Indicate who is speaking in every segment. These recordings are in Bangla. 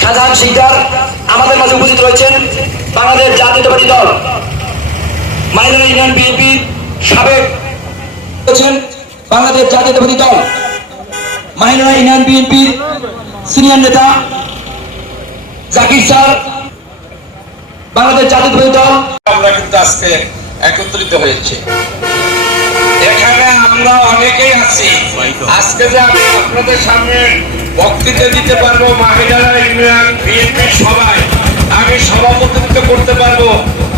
Speaker 1: শাহজাহান শিকদার আমাদের মাঝে উপস্থিত রয়েছেন বাংলাদেশ জাতীয়তাবাদী দল। মাইনর ইউনিয়ন বিএনপি সাবেক রয়েছেন বাংলাদেশ জাতীয়তাবাদী দল। মাইনর ইউনিয়ন বিএনপির সিনিয়র নেতা জাকির স্যার, বাংলাদেশ জাতীয়তাবাদী দল।
Speaker 2: আমরা কিন্তু আজকে একত্রিত হয়েছে। এখানে আমরা অনেকেই আছি। আজকে যে আপনাদের সামনে বক্তৃতা দিতে পারব মহিলারা ইউনিয়ন বিএনপি সবাই। আমি সভাপতিত্ব করতে পারব।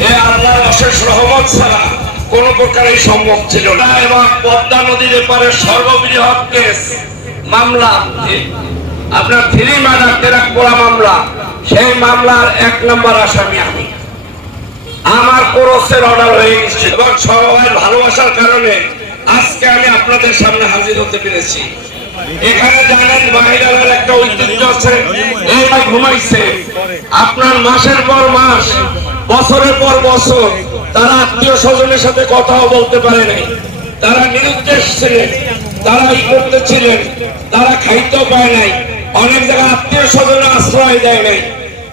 Speaker 2: এ আল্লাহর অশেষ রহমত ছাড়া কোন প্রকারই সম্ভব ছিল না। এবং পদ্মা নদীর এপারে সর্ববৃহৎ কেস, মামলা। আপনার থ্রি মার্ডার তেরাক পোড়া মামলা। সেই মামলার এক নম্বর আসামি আমি। আমার কোরসের অর্ডার হয়ে গেছে। এবং সবাই ভালোবাসার কারণে আজকে আমি আপনাদের সামনে হাজির হতে পেরেছি। এখানে জানেন মহিলাদের একটা ঐতিহ্য আছে এই ভাই ঘুমাইছে আপনার মাসের পর মাস বছরের পর বছর তারা আত্মীয় স্বজনের সাথে কথাও বলতে পারে নাই তারা নিরুদ্দেশ ছিলেন তারা ই করতেছিলেন তারা খাইতেও পায় নাই অনেক জায়গায় আত্মীয় স্বজনের আশ্রয় দেয় নাই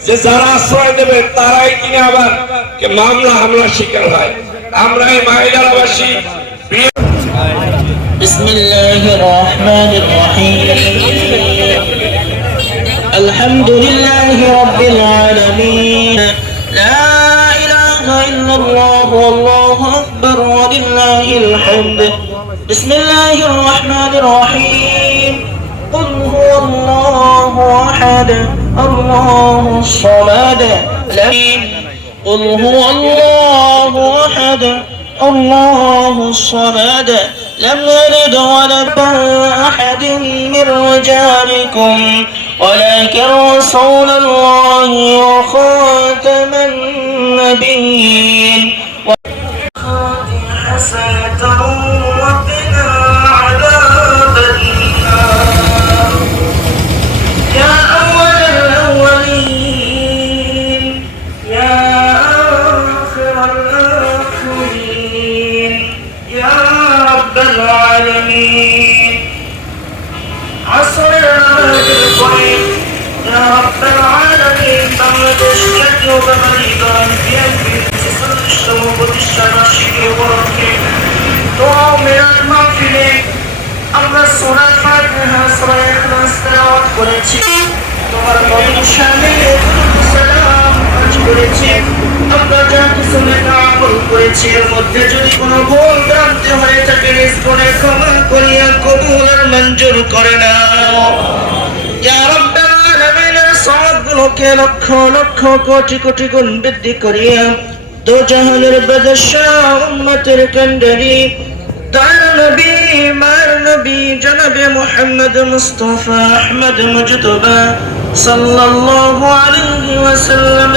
Speaker 2: যে যারা আশ্রয় দেবে তারাই কিনে আবার কে মামলা হামলার শিকার হয় আমরা এই মহিলারাবাসী
Speaker 3: بسم الله الرحمن الرحيم الحمد لله رب العالمين. لا إله إلا الله والله أكبر ولله الحمد. بسم الله الرحمن الرحيم. قل هو الله أحد الله الصمد. قل هو الله أحد الله الصمد. لم يلد ولد أحد من رجالكم. ولكن رسول الله وخاتم النبيين. حسنة وقنا বাংলাদেশ জাতীয়তাবাদী দল বিএনপি ছেচল্লিশতম প্রতিষ্ঠা বার্ষিকী উপলক্ষে দোয়া মেরাজ মাহফিলে আমরা সোনা ফাতিহা সূরা ইখলাস তেলাওয়াত করেছি তোমার নবীর শানে দুরূদ সালাম পাঠ করেছি আমরা যা কিছু নেতা আমল করেছি এর মধ্যে যদি কোনো ভুল ভ্রান্তি হয়ে থাকে নিজ গুণে ক্ষমা করিয়া কবুল আর মঞ্জুর করে নাও ইয়া আলামিনের সওয়াবগুলোকে লক্ষ লক্ষ কোটি কোটি গুণ বৃদ্ধি করিয়া তো জাহানের বাদশাহ উম্মতের কান্ডারি তার নবী, মার নবী জনাবে মোহাম্মদ মুস্তফা আহমদ মুজতবা সাল্লাল্লাহু আলাইহি ওয়াসাল্লাম